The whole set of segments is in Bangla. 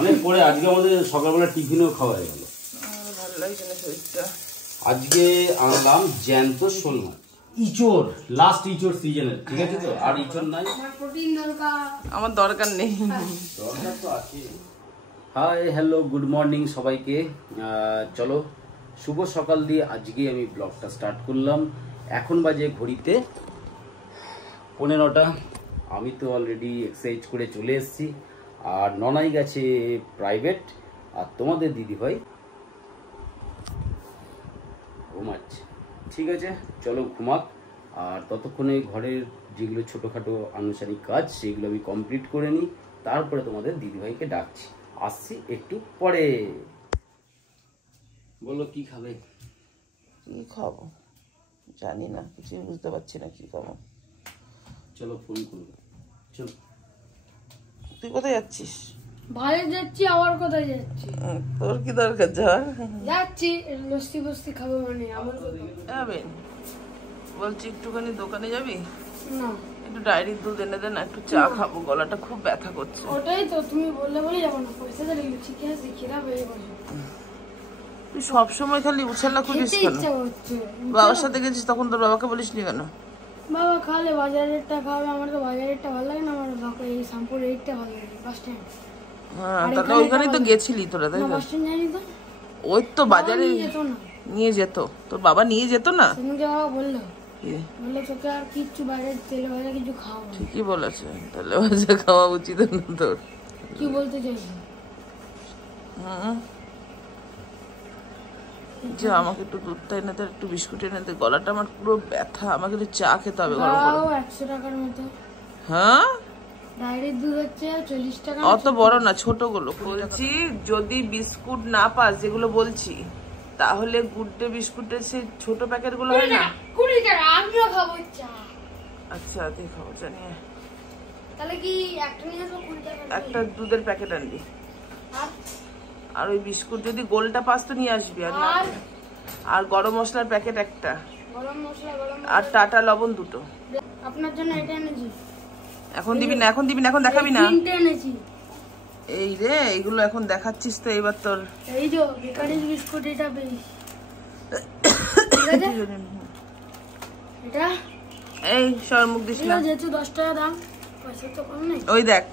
অনেক পরে আজকে আমাদের সকালবেলা টিফিনও খাওয়া হয়ে গেল। ভালো লাগছে না শরীরটা। আজকে আনলাম জ্যান্ত শোল মাছ, ইচোর, লাস্ট ইচোর সিজনের, ঠিক আছে তো? আর ইচোর নাই, আমার দরকার নেই, দরকার তো আছে। হাই হ্যালো গুড মর্নিং সবাইকে। চলো শুভ সকাল দিয়ে আজকে আমি ব্লগটা স্টার্ট করলাম। এখন বাজে ঘড়িতে 15টা। আমি তো অলরেডি এক্সারসাইজ করে চলে এসেছি, আর ননাই গেছে প্রাইভেট, আর তোমাদের দিদিভাই ঘুমাচ্ছে। ঠিক আছে, চলো ঘুমাক, আর ততক্ষণে ঘরের যেগুলো ছোটোখাটো আনুষ্ঠানিক কাজ সেগুলো আমি কমপ্লিট করে নিই, তারপরে তোমাদের দিদিভাইকে ডাকছি। আসছি একটু পরে। বলো কি খাবে? কি খাবো জানি না, কিছুই বুঝতে পারছি না কি খাবো। চলো ফোন করবো, চলো। তুই কোথায় যাচ্ছিস? বাইরে যাচ্ছি। আবার কোথায় যাচ্ছি? তোর কি দরকার যাওয়ার? যাচ্ছি লস্যি বস্তি খাবো, মানে আমার যাবেন বলছি একটুখানি দোকানে যাবি? না, একটু ডায়েরির দুধ এনে দে না, একটু চা খাবো, গলাটা খুব ব্যথা করছে। ওটাই তো তুমি বললে বলে যাবো না, পয়সা তো লেগে ঠিক আছে, খেলা হয়ে গেছে। তুই সবসময় খালি উছাল্লা খুঁজিস কেন? ইচ্ছা হচ্ছে বাবার সাথে গেছিস তখন তোর বাবাকে বলিস নি কেন? বাবা খালে বাজারেরটা খাবে, আমার তো বাজারেরটা ভালো লাগে না, আমার বাবা এই শ্যাম্পুর রেটটা ভালো লাগে। বাস স্ট্যান্ড, হ্যাঁ তাহলে ওইখানেই তো গেছিলি তোরা, তাই না? বাস স্ট্যান্ড জানি তো, ওই তো বাজারে নিয়ে যেত তোর বাবা, নিয়ে যেত না? সেদিনকে বাবা বললো তোকে আর কিচ্ছু বাইরে তেলে ভাজা কিছু খাওয়া। ঠিকই বলেছে, তেলে ভাজা খাওয়া উচিত না তোর। কি বলতে চাইছি? যে আমাকে একটু দুধটা এনে দে, একটু বিস্কুট এনে দে, গলাটা আমার পুরো ব্যথা, আমাকে একটু চা খেতে হবে গরম গরম। 100 টাকার মতো। হ্যাঁ ডায়েরির দুধ হচ্ছে 40 টাকা। অত বড় না, ছোট গুলো বলছি। যদি বিস্কুট না পাস যেগুলো বলছি, তাহলে গুড ডে বিস্কুটের সেই ছোট প্যাকেট গুলো হয় না? 20 টাকা। আমিও খাবো চা। আচ্ছা তুই খাবো জানি। তাহলে কি একটা নিয়ে আসবো? 20 টাকা একটা দুধের প্যাকেট আনবি, আর ওই বিস্কুট যদি গোলটা পাস তো নিয়ে আসবি। আর গরম মশলার প্যাকেট একটা, গরম মশলা, আর টাটা লবণ 2টো। আপনার জন্য এটা এনেছি। এখন দিবি না, এখন দিবি না, এখন দেখাবি না। 3টে এনেছি। এই রে এইগুলো এখন দেখাচ্ছিস তো, এবার তোর এই যে বেকারির বিস্কুট, এটা বেশ এটা এই সর মুখ দিস না, যেহেতু 10 টাকা দাম, পয়সা তো কম নেই। ওই দেখ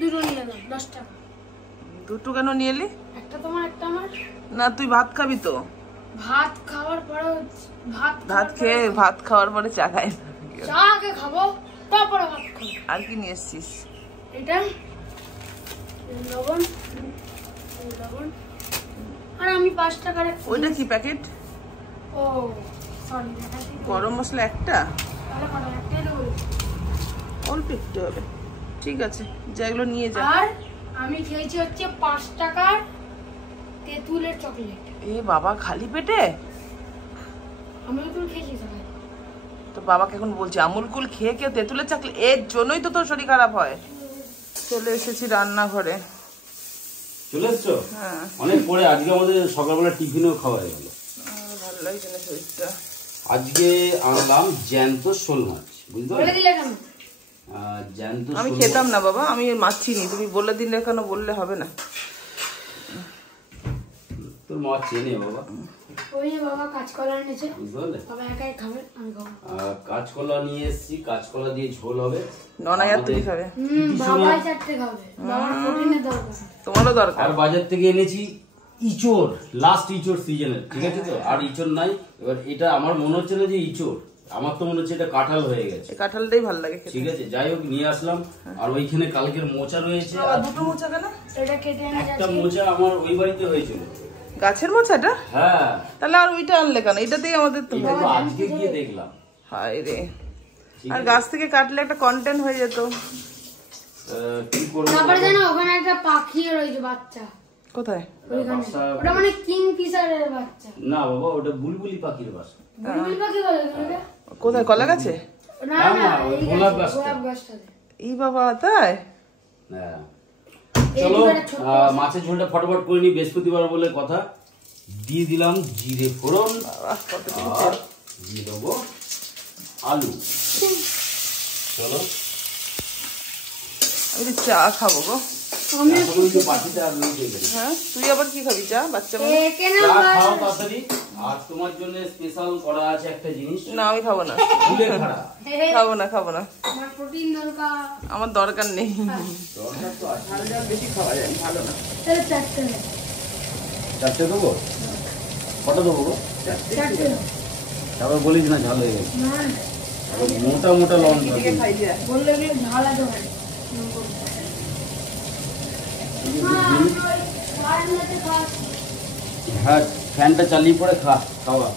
দুটো নিয়ে দাও 10 টাকা। 2টো কেন নিয়ে এলি? একটা তোমার একটা আমার। না তুই ভাত খাবি তো? ভাত খাওয়ার পরে ভাত খাওয়ার পরে চা খাই না? চা আগে খাবো, তারপরে ভাত খাবো। আর কি নিয়ে এসছিস? এটা লবণ, আর আমি 5 টাকার। ওইটা কি প্যাকেট? ও সরি, গরম মশলা একটা, তাহলে কত? একটাই দেবো, অল্প একটু হবে। ঠিক আছে যেগুলো নিয়ে যা। আর আমি খেয়েছি হচ্ছে 5 টাকার তেঁতুলের চকলেট। এ বাবা, খালি পেটে? আমি তো খেয়েছি সবাই। তো বাবাকে এখন বলছি আমুল কুল খেয়ে কেউ তেঁতুলের চকলেট? এর জন্যই তো তোর শরীর খারাপ হয়। চলে এসেছি রান্নাঘরে। চলে এসছো? হ্যাঁ অনেক পরে আজকে আমাদের সকালবেলা টিফিনও খাওয়া হয়ে গেল। ভালো লাগছে না শরীরটা। আজকে আনলাম জ্যান্ত শোল মাছ, বুঝতে পারলে? জ্যান্ত আমি খেতাম না বাবা, আমি মাছ চিনি, তুমি বলে দিলে কেন? বললে হবে না? তোর মা চেনে বাবা। ওই যে বাবা কাঁচকলা এনেছে, বুঝতে পারলে? বাবা একাই খাবে, আমি খাবো। কাঁচকলা নিয়ে এসেছি, কাঁচকলা দিয়ে ঝোল হবে। ননাই আর তুমি খাবে? বাবাই 4টে খাবে, বাবার প্রোটিনের দরকার। তোমারও দরকার। আর বাজার থেকে এনেছি ইচোর, লাস্ট ইচোর সিজনের, ঠিক আছে তো? আর ইচোর নাই। এবার এটা আমার মনে হচ্ছে না যে ইচোর, আমার তো মনে হচ্ছে এটা কাঁঠাল হয়ে গেছে। কাঁঠালটাই ভালো লাগে খেতে। ঠিক আছে, যাই হোক নিয়ে আসলাম। আর ওইখানে কালকের মোচা রয়েছে। আর 2টো মোচা কেন? এটা কেটে এনে একটা মোচা আমার ওই বাড়িতে হয়েছিল। গাছের মোচাটা? হ্যাঁ। তাহলে আর ওইটা আনলে কেন? এটাতেই আমাদের তো এটা তো আজকে গিয়ে দেখলাম। হায় রে, আর গাছ থেকে কাটলে একটা কন্টেন্ট হয়ে যেত। কি করব? তারপরে জানো ওখানে একটা পাখি রয়েছে বাচ্চা। কোথায়? ওইখানে। ওটা মানে কিংফিশারের বাচ্চা। না বাবা, ওটা বুলবুলি পাখির বাসা। বুলবুলি পাখি বলে ওটা? কোথায়? কলা গাছে? না না, এই গোলাপ গাছটাতে। এই বাবা, তাই? হ্যাঁ। চলো মাছের ঝোলটা ফটাফট করে নি, বৃহস্পতিবার বলে কথা। দিয়ে দিলাম জিরে ফোড়ন, আর দিয়ে দেবো আলু। চলো আমি তো চা খাবো গো। আমি এখন ওই যে বাটিটা আর রয়েছে এখানে। হ্যাঁ, তুই আবার কি খাবি? চা? বাচ্চা মানুষ। একে না চা খাও তাড়াতাড়ি। আর তোমার জন্য স্পেশাল করা আছে একটা জিনিস, না আমি খাবো না, ফুলে খাড়া। খাবো না, খাবো না, আমার প্রোটিন দরকার। আমার দরকার নেই। দরকার তো আছে। ঝাল ঝাল বেশি খাওয়া যায়, ভালো না। তাহলে চারটে নে। চারটে দেবো? কটা দেবো গো? চারটে নে। তারপর বলিস না ঝাল হয়ে গেছে। না না, মোটা মোটা লঙ্কা এদিকে দিবি। খাই যা। বললে গেলে ঝাল আছে ভাই। হ্যাঁ, ফ্যানটা চালিয়ে পরে খাওয়া।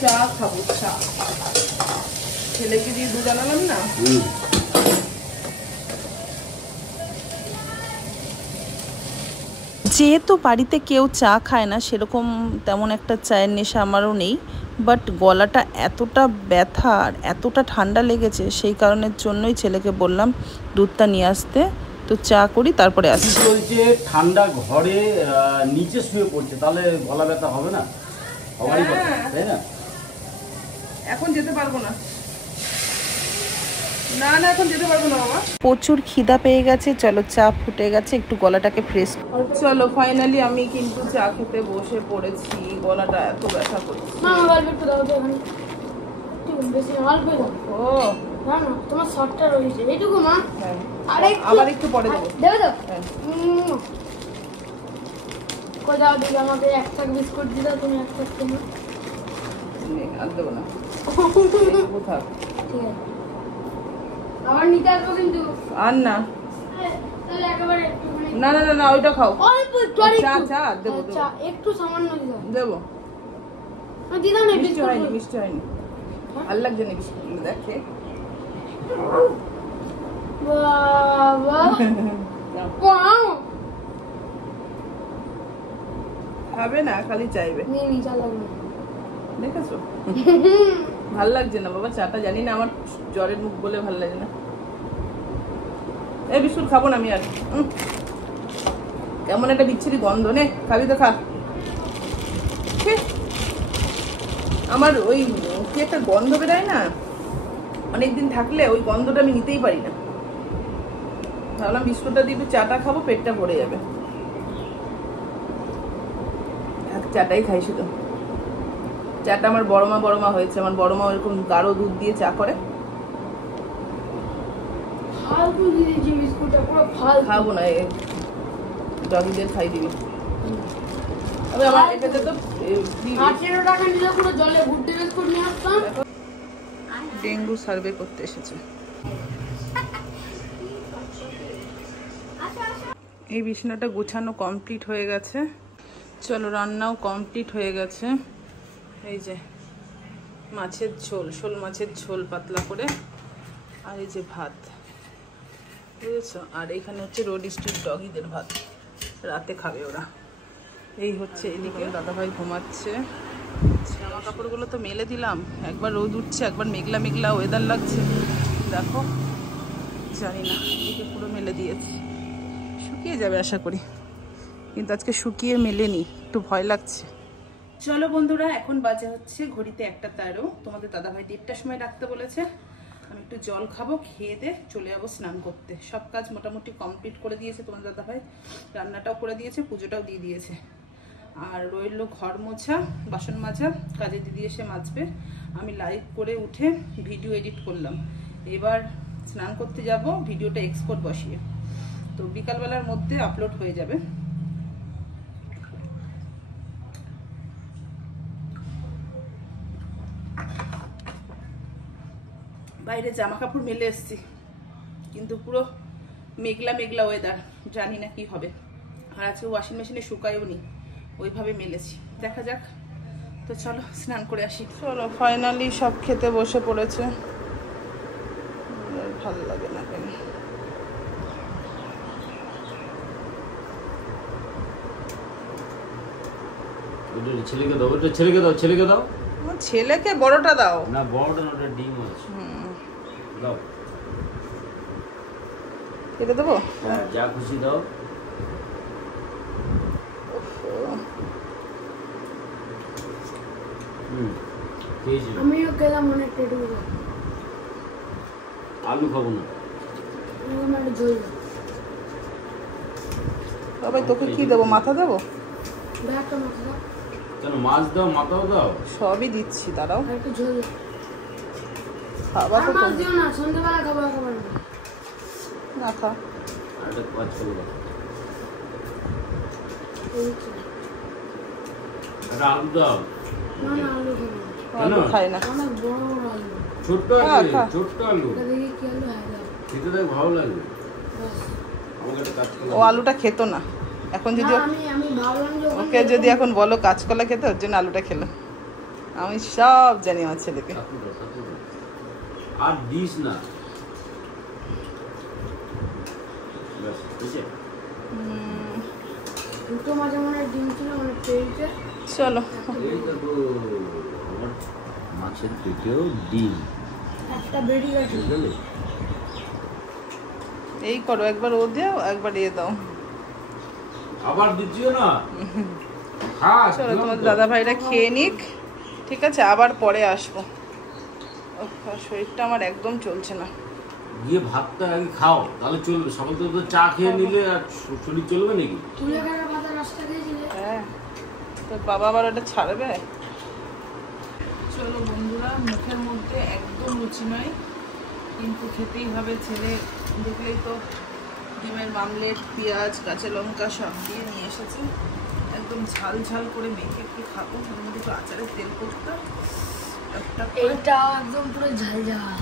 চা খাবো, চা। ছেলেকে দিয়ে দুধ আনালাম না। যেহেতু বাড়িতে কেউ চা খায় না, সেরকম তেমন একটা চায়ের নেশা আমারও নেই, বাট গলাটা এতটা ব্যথা আর এতটা ঠান্ডা লেগেছে, সেই কারণের জন্যই ছেলেকে বললাম দুধটা নিয়ে আসতে। তো চা করি, তারপরে আসছি। বলছে ঠান্ডা ঘরে নিচে শুয়ে পড়ছে, তাহলে গলা ব্যথা হবে না? হবারই কথা, তাই না? এখন যেতে পারবো না, না না এখন যেতে পারবো না বাবা। প্রচুর খিদা পেয়ে গেছে, চলো চা ফুটে গেছে, একটু গলাটাকে ফ্রেশ। চলো ফাইনালি আমি কিন্তু চা খেতে বসে পড়েছি। গলাটা এত ব্যথা করছে। মা অল্প একটু দাও তো এখানে, একটু বেশি অল্প দাও। ও না না, তোমার শর্টটা রয়েছে এইটুকু মা। হ্যাঁ, আরে আবার একটু পরে দেবো। দেবে তো? হ্যাঁ। কই দাও দিদি, আমাকে একটা বিস্কুট দিয়ে দাও, তুমি একটা কেন? নে, আর দেবো না, কোথাও ঠিক আছে, আবার নিতে আসবো কিন্তু। আর না, তাহলে একেবারে একটুখানি না না না না ওইটা খাও। অল্প একটু, আর চা একটু চা দেবো আচ্ছা, একটু সামান্য দিদাও। দেবো। দিদাও না মিষ্টি হয়নি, বিস্কুট। মিষ্টি হয়নি, ভালো লাগছে না বিস্কুটগুলো, দেখে। বাবা ওয়াও, খাবে না, খালি চাইবে। নিয়ে নি চা লাগবে। দেখেছো ভাল লাগছে না বাবা চাটা, জানি না আমার জ্বরের মুখ বলে ভাল লাগে না। এই বিস্কুট খাবো না আমি আর। কেমন একটা বিচ্ছিরি গন্ধ, নে খাবি তো খা। ছি, আমার ওই কি একটা গন্ধ বেরোয় না, অনেকদিন থাকলে ওই গন্ধটা আমি নিতেই পারি না। ভাবলাম বিস্কুটটা দিয়ে একটু চাটা খাবো, পেটটা ভরে যাবে। চাটাই খাই শুধু। চাটা আমার বড় মা হয়েছে, আমার বড় মা এরকম গাঢ় দুধ দিয়ে চা করে। ফালতু দিয়ে দিয়েছি বিস্কুটটা, পুরো ফালতু। খাবো না, ডগিদের খাই দিবি। তবে আমার এটাতে তো 18 টাকা নিলে পুরো জলে ভুট্টি বিস্কুট নিয়ে আসতাম। ডেঙ্গু সার্ভে করতে এসেছে। এই বিছানাটা গোছানো কমপ্লিট হয়ে গেছে। চলো রান্নাও কমপ্লিট হয়ে গেছে। এই যে মাছের ঝোল, শোল মাছের ঝোল পাতলা করে, আর এই যে ভাত, বুঝেছো। আর এখানে হচ্ছে রোড স্ট্রিট ডগিদের ভাত, রাতে খাবে ওরা। এই হচ্ছে এদিকে দাদাভাই ঘুমাচ্ছে। জামা কাপড়গুলো তো মেলে দিলাম, একবার রোদ উঠছে, একবার মেঘলা মেঘলা ওয়েদার লাগছে, দেখো। জানি না, এদিকে পুরো মেলে দিয়েছি, শুকিয়ে যাবে আশা করি, কিন্তু আজকে শুকিয়ে মেলেনি, একটু ভয় লাগছে। চলো বন্ধুরা, এখন বাজে হচ্ছে ঘড়িতে 1:13। তোমাদের দাদাভাই 1:30টার সময় রাখতে বলেছে। আমি একটু জল খাবো, খেয়ে দিয়ে চলে যাবো স্নান করতে। সব কাজ মোটামুটি কমপ্লিট করে দিয়েছে তোমার দাদাভাই, রান্নাটাও করে দিয়েছে, পুজোটাও দিয়ে দিয়েছে। আর রইল ঘর মোছা, বাসন মাজা, কাজে দিদি এসে মাজবে। আমি লাইভ করে উঠে ভিডিও এডিট করলাম, এবার স্নান করতে যাব, ভিডিওটা এক্সপোর্ট বসিয়ে, তো বিকালবেলার মধ্যে আপলোড হয়ে যাবে। বাইরে জামা কাপড় মেলে এসছি, কিন্তু পুরো মেঘলা মেঘলা ওয়েদার, জানি না কি হবে। আর আজকে ওয়াশিং মেশিনে শুকায়ও নি, ওইভাবে মেলেছি, দেখা যাক। তো চলো স্নান করে আসি। চলো ফাইনালি সব খেতে বসে পড়েছে, ভালো লাগে না কেন। ছেলেকে দাও, ওটা ছেলেকে দাও, ছেলেকে দাও। ছেলেকে বড়টা দাও না, বড়টা না, ওটা ডিম আছে, দাও। খেতে দেবো, হ্যাঁ, যা খুশি দাও। আমিও গেলাম অনেক পেটে। আলু খাবো না। এরকম একটা ঝোল দাও। বাবাই তোকে কি দেবো, মাথা দেবো? দাও একটা মাথা দাও। কেন মাছ দাও, মাথাও দাও? সবই দিচ্ছি, দাঁড়াও। আর একটু ঝোল দাও। খাবা আর তো মাছ দিও না, সন্ধ্যাবেলা খাবো একেবারে না। না খা। আর একটা কাজ করো দাও, এই কি? একটা আলু দাও। না না, আলু খাবো না। আলু খাই না। অনেক বড় বড় আলু। ছোট্ট খা, আলু, খা। ছোট্ট আলু এটা দেখি কি আলু, হ্যাঁ দাও। খেতে দেখ ভালো লাগবে। বাস। আমাকে একটা কাজ করো। ও আলুটা খেতো না, এখন যদি না, আমি ভাবলাম যে ওখানে ওকে যদি এখন বলো কাঁচকলা খেতে, ওর জন্য আলুটা খেলো। আমি সব জানি আমার ছেলেকে। কাকু দাও, কাকু দাও। আর দিস না। ব্যাস, হয়েছে? দুটো মাঝে মনে হয় ডিম ছিল মানে পেয়েছে। চলো এই দেখো, আমার মাছের পেটেও ডিম। একটা বেরিয়ে গেছে। বুঝলে? এই করো, একবার ও দাও, একবার এ দাও। আবার দিচ্ছিও না। হ্যাঁ, চলো তোমার দাদা ভাইরা খেয়ে নিক, ঠিক আছে? আবার পরে আসবো। ওহ, শরীরটা আমার একদম চলছে না। গিয়ে ভাতটা আগে খাও, তাহলে চলবে। সকাল থেকে তো চা খেয়ে নিলে আর শরীর চলবে নাকি? তুলে কাটা পাতা রাস্তা দিয়েছিলে। হ্যাঁ, তোর বাবা আবার ওটা ছাড়বে। চলো বন্ধুরা, মুখের মধ্যে একদম রুচি নয়, কিন্তু খেতেই হবে। ছেলে দেখলেই তো ডিমের মামলেট, পেঁয়াজ, কাঁচা লঙ্কা সব দিয়ে নিয়ে এসেছে। একদম ঝাল ঝাল করে মেখে একটু খাবো। ওর মধ্যে একটু আচারের তেল করতে একটা করে। এইটা একদম পুরো ঝাল ঝাল।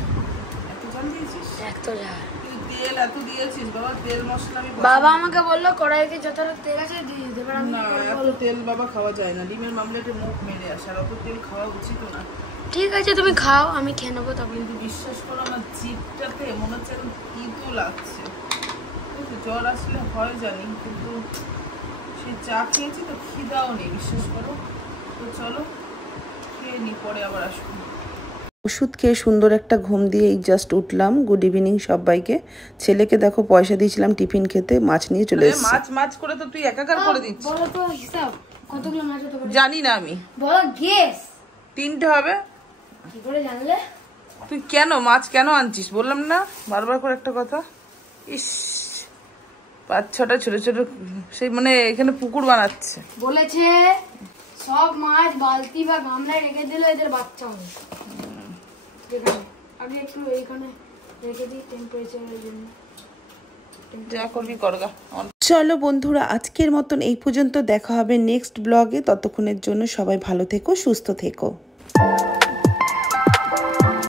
এত ঝাল দিয়েছিস? এত ঝাল। তুই তেল এত দিয়েছিস বাবা, তেল মশলা আমি বাবা আমাকে বললো কড়াইতে যতটা তেল আছে দিয়ে দিতে, এবার আমি না, এত তেল বাবা খাওয়া যায় না। ডিমের মামলেটে মুখ মেরে আসে, আর অত তেল খাওয়া উচিত না। ঠিক আছে তুমি খাও, আমি খেয়ে নেবো তখন। কিন্তু বিশ্বাস করো, আমার জিভটাতে মনে হচ্ছে এখন তিতো লাগছে। বুঝলি, জ্বর আসলে হয় জানি, কিন্তু সেই চা খেয়েছি তো খিদাও নেই, বিশ্বাস করো। তো চলো খেয়ে নি, পরে আবার আসবো। ওষুধ খেয়ে সুন্দর একটা ঘুম দিয়ে এই জাস্ট উঠলাম। গুড ইভিনিং সবাইকে। ছেলেকে দেখো পয়সা দিয়েছিলাম টিফিন খেতে, মাছ নিয়ে চলে এসেছে। মাছ মাছ করে তো তুই একাকার করে দিচ্ছিস। বলো তো হিসাব কতগুলো মাছ হতে পারে? জানি না আমি। বলো গেস। 3টে হবে। কি করে জানলে? তুই কেন মাছ কেন আনছিস বললাম না বারবার করে একটা কথা। ইস, 5-6টা ছোট ছোট, সেই মানে এখানে পুকুর বানাচ্ছে। বলেছে সব মাছ বালতি বা গামলায় রেখে দিলে এদের বাচ্চা হবে। যেখানে আগে একটু এইখানে রেখে দিই টেম্পারেচারের জন্য। যা করবি করগা। চলো বন্ধুরা, আজকের মতন এই পর্যন্ত। দেখা হবে নেক্সট ব্লগে। ততক্ষণের জন্য সবাই ভালো থেকো, সুস্থ থেকো।